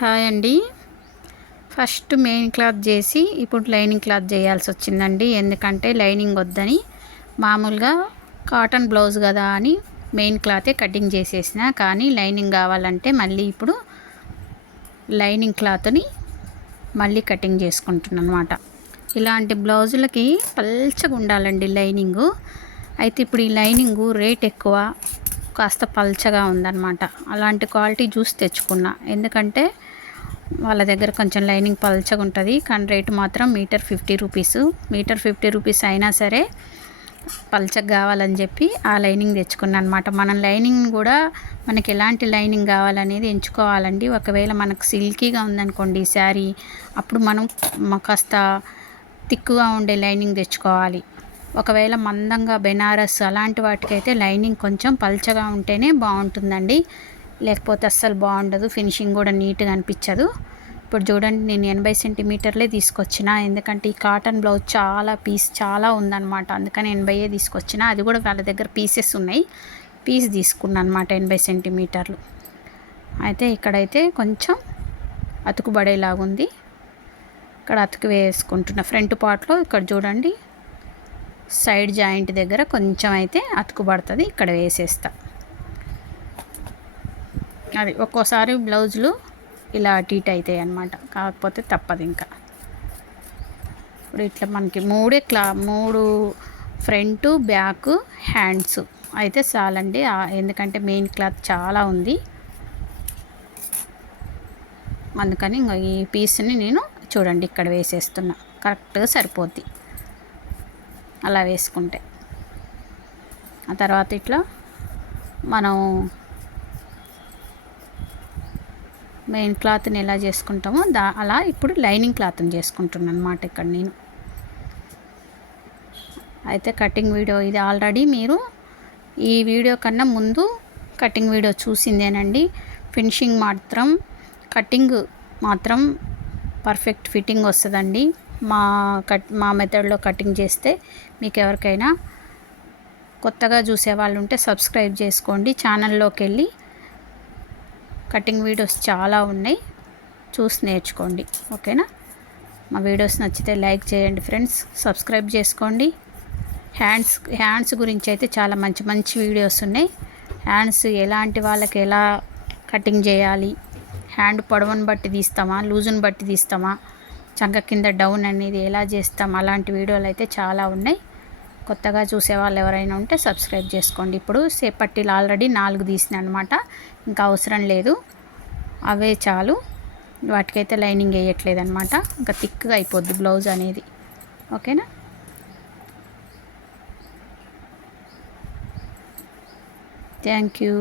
Hi అండి. First main cloth చేసి ఇప్పుడు లైనింగ్ క్లాత్ చేయాల్సి వచ్చిందండి. ఎందుకంటే లైనింగ్ వద్దని మామూలుగా కాటన్ బ్లౌజ్ కదా అని మెయిన్ క్లాతే కటింగ్ చేసేసిన కానీ లైనింగ్ కావాలంటే మళ్ళీ ఇప్పుడు లైనింగ్ క్లాత్ని మళ్ళీ కటింగ్ చేసుకుంటున్నాను అనమాట ఇలాంటి బ్లౌజులకి పల్చగా ఉండాలండి లైనింగు. అయితే ఇప్పుడు ఈ లైనింగు రేట్ ఎక్కువ. కాస్త పల్చగా ఉందన్నమాట. అలాంటి క్వాలిటీ జ్యూస్ తెచ్చుకున్నా. ఎందుకంటే వాళ్ళ దగ్గర కొంచెం లైనింగ్ పల్చగా ఉంటుంది. కానీ రేటు మాత్రం metre fifty rupees. Metre fifty rupees అయినా సరే పల్చగా కావాలని చెప్పి ఆ లైనింగ్ తెచ్చుకున్నాను అనమాట మనం లైనింగ్ కూడా మనకి ఎలాంటి లైనింగ్ కావాలనేది ఎంచుకోవాలండి. ఒకవేళ మనకు సిల్కీగా ఉందనుకోండి శారీ అప్పుడు మనం కాస్త తిక్కుగా ఉండే లైనింగ్ తెచ్చుకోవాలి. ఒకవేళ మందంగా బెనారస్ అలాంటి వాటికైతే లైనింగ్ కొంచెం పల్చగా ఉంటేనే బాగుంటుందండి. లేకపోతే అస్సలు బాగుండదు. ఫినిషింగ్ కూడా నీట్గా అనిపించదు. ఇప్పుడు చూడండి నేను ఎనభై సెంటీమీటర్లే తీసుకొచ్చిన. ఎందుకంటే ఈ కాటన్ బ్లౌజ్ చాలా పీస్ చాలా ఉందన్నమాట. అందుకని ఎనభైయే తీసుకొచ్చిన. అది కూడా వాళ్ళ దగ్గర పీసెస్ ఉన్నాయి. పీస్ తీసుకున్నాను అనమాట ఎనభై సెంటీమీటర్లు. అయితే ఇక్కడైతే కొంచెం అతుకుబడేలాగుంది. ఇక్కడ అతుకు వేసుకుంటున్న. ఫ్రంట్ పార్ట్లో ఇక్కడ చూడండి సైడ్ జాయింట్ దగ్గర కొంచెం అయితే అతుకుబడుతుంది ఇక్కడ వేసేస్తా. అది ఒక్కోసారి బ్లౌజులు ఇలా అటు ఇటు అవుతాయి అన్నమాట. కాకపోతే తప్పదు ఇంకా. ఇప్పుడు ఇట్లా మనకి మూడే క్లా మూడు ఫ్రంట్ బ్యాక్ హ్యాండ్స్ అయితే చాలండి. ఎందుకంటే మెయిన్ క్లాత్ చాలా ఉంది. అందుకని ఇంకా ఈ పీస్ని నేను చూడండి ఇక్కడ వేసేస్తున్నా. కరెక్ట్గా సరిపోద్ది. అలా వేసుకుంటే. ఆ తర్వాత ఇట్లా మనం మెయిన్ క్లాత్ని ఎలా చేసుకుంటామో దా అలా ఇప్పుడు లైనింగ్ క్లాత్ని చేసుకుంటున్నాను అనమాట ఇక్కడ నేను. అయితే కటింగ్ వీడియో ఇది ఆల్రెడీ మీరు ఈ వీడియో కన్నా ముందు కటింగ్ వీడియో చూసిందేనండి. ఫినిషింగ్ మాత్రం కటింగ్ మాత్రం పర్ఫెక్ట్ ఫిట్టింగ్ వస్తుందండి. మా కట్ మా మెథడ్లో కటింగ్ చేస్తే మీకు ఎవరికైనా కొత్తగా చూసే వాళ్ళు ఉంటే సబ్స్క్రైబ్ చేసుకోండి. ఛానల్లోకి వెళ్ళి కటింగ్ వీడియోస్ చాలా ఉన్నాయి. చూసి నేర్చుకోండి. ఓకేనా? మా వీడియోస్ నచ్చితే లైక్ చేయండి ఫ్రెండ్స్. సబ్స్క్రైబ్ చేసుకోండి. హ్యాండ్స్ హ్యాండ్స్ గురించి అయితే చాలా మంచి మంచి వీడియోస్ ఉన్నాయి. హ్యాండ్స్ ఎలాంటి వాళ్ళకి ఎలా కటింగ్ చేయాలి? హ్యాండ్ పొడవును బట్టి తీస్తామా? లూజును బట్టి తీస్తామా? చంక కింద డౌన్ అనేది ఎలా చేస్తాం? అలాంటి వీడియోలు అయితే చాలా ఉన్నాయి. కొత్తగా చూసే వాళ్ళు ఎవరైనా ఉంటే సబ్స్క్రైబ్ చేసుకోండి. ఇప్పుడు సేపట్టిలు ఆల్రెడీ నాలుగు తీసిన అనమాట ఇంకా అవసరం లేదు. అవే చాలు. వాటికైతే లైనింగ్ వేయట్లేదు అనమాట ఇంకా థిక్గా అయిపోద్ది బ్లౌజ్ అనేది. ఓకేనా? Thank you.